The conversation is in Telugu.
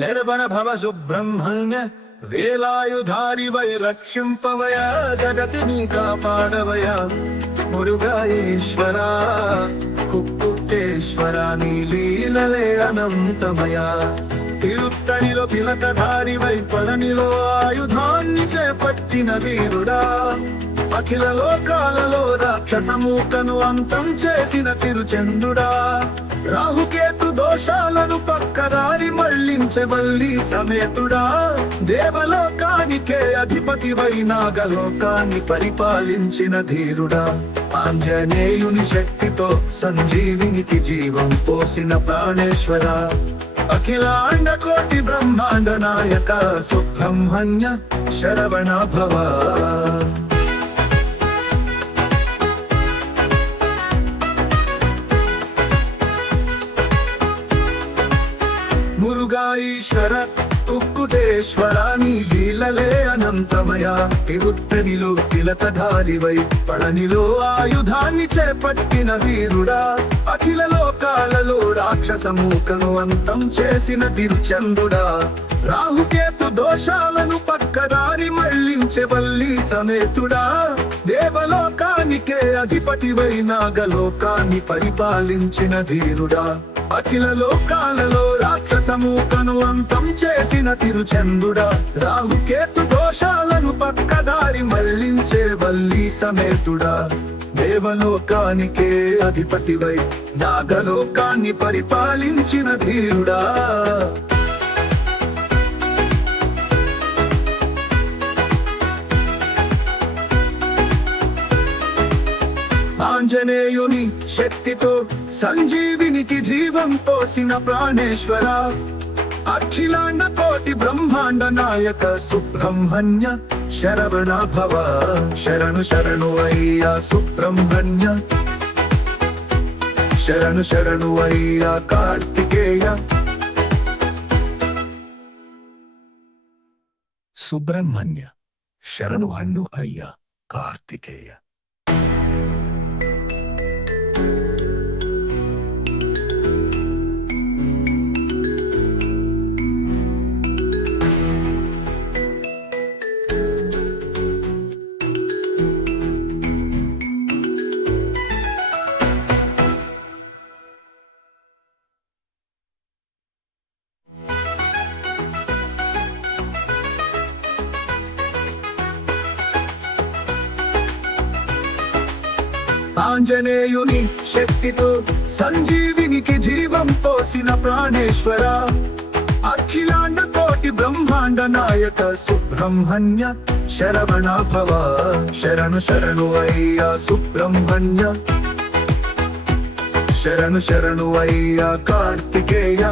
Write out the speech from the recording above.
లెడబన భవ సుబ్రహ్మణ్య వేలాయుధారివై రక్షింపవయా జగతిని కాపాడవయా మురుగాయేశ్వరా కుక్కుటేశ్వరా నీ లీలలే అనంతమయా తిరుత్తణిలో తిలకధారివై పళనిలో ఆయుధాన్ని చేపట్టిన వీరుడా అఖిల లోకాలలో రాక్షసమూకను అంతం చేసిన తిరుచంద్రుడా రాహుకేతు దోషాలను పక్కదారి మళ్లించే వల్లి సమేతుడా దేవలోకానికే అధిపతివై నాగలోకాన్ని పరిపాలించిన ధీరుడా ఆంజనేయుని శక్తితో సంజీవినికి జీవం పోసిన ప్రాణేశ్వర అఖిలాండ కోటి బ్రహ్మాండ నాయక సుబ్రహ్మణ్య శరవణ భవ మురుగాయేశ్వర కుక్కుటేశ్వరా నీ లీలలే అనంతమయా తిరుత్తణిలో తిలకధారివై పళనిలో ఆయుధాన్ని చేపట్టిన వీరుడా అఖిల లోకాలలో రాక్షసమూకను అంతం చేసిన తిరుచంద్రుడా రాహుకేతు దోషాలను పక్కదారి మళ్లించే వల్లి సమేతుడా దేవలోకానికే అధిపతివై నాగలోకాన్ని పరిపాలించిన ధీరుడా అఖిల లోకాలలో రాక్షసమూకను అంతం చేసిన తిరుచంద్రుడా రాహుకేతు దోషాలను పక్కదారి మళ్లించే వల్లి సమేతుడా దేవలోకానికే అధిపతివై నాగలోకాన్ని పరిపాలించిన ధీరుడా ఆంజనేయుని శక్తితో సంజీవినికి జీవం పోసిన ప్రాణేశ్వర అఖిలాండ కోటి బ్రహ్మాండ నాయక సుబ్రహ్మణ్య శరవణ భవ శరణు శరణు అయ్యా సుబ్రహ్మణ్య శరణు శరణు అయ్యా కార్తికేయ సుబ్రహ్మణ్య శరణు అన్ను అయ్యా కార్తికేయ ఆంజనేయుని శక్తితో సంజీవినికి జీవం పోసిన ప్రాణేశ్వర అఖిలాండ కోటి బ్రహ్మాండ నాయక సుబ్రహ్మణ్య శరవణ భవ శరణు శరణు అయ్యా సుబ్రహ్మణ్య శరణు శరణు అయ్యా కార్తికేయ